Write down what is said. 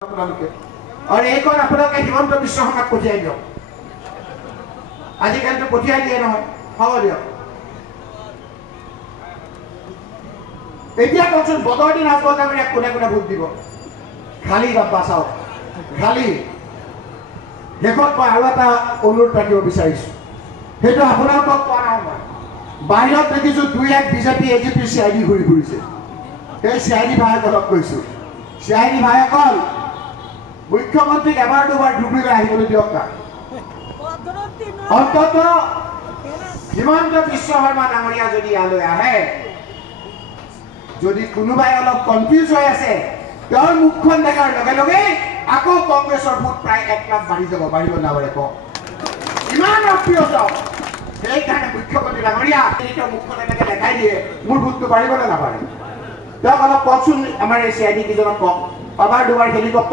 और एक और আপোনালোকে হিমন্ত বিশ্ব শৰ্মাক পঠিয়াই দিয়ক আজিকালিতো পঠিয়াই দিয়ে নহয় হ'ব দিয়ক এতিয়া কওকচোন বতৰ দিন আসব তাৰমানে কোনে কোনে ভোট দিব খালি বাবা চাওক খালি শেষত মই আৰু এটা অনুৰোধ ৰাখিব বিচাৰিছোঁ সেইটো আপোনালোকক কোৱা নাই মই বাহিৰত দেখিছোঁ দুই এক বিজেপি এজিপি চিআইডি ঘূৰি ফুৰিছে সেই চিআইডি ভাইসকলক কৈছোঁ চিআইডি ভাইসকল মুখ্যমন্ত্ৰীক এবাৰ দুবাৰ ধুবুৰীলৈ আহিবলৈ দিয়ক না অন্তত হিমন্ত বিশ্ব শৰ্মা ডাঙৰীয়া যদি ইয়ালৈ আহে যদি কোনোবাই অলপ কনফিউজ হৈ আছে তেওঁৰ মুখখন দেখাৰ লগে লগে আকৌ কংগ্ৰেছৰ ভোট প্ৰায় 1 লাখ বাঢ়ি যাব বাঢ়িব নাবাঢ়ে কওক ইমান অপ্ৰিয় চাওক সেইকাৰণে মুখ্যমন্ত্ৰী ডাঙৰীয়া তেওঁ মুখখন এনেকৈ দেখাই দিয়ে মোৰ ভোটটো বাঢ়িব নে নাবাঢ়ে তেওঁক অলপ কওকচোন আমাৰ এই চিআইডি কেইজনক কওক এবাৰ দুবাৰ হেলিকপ্টাৰ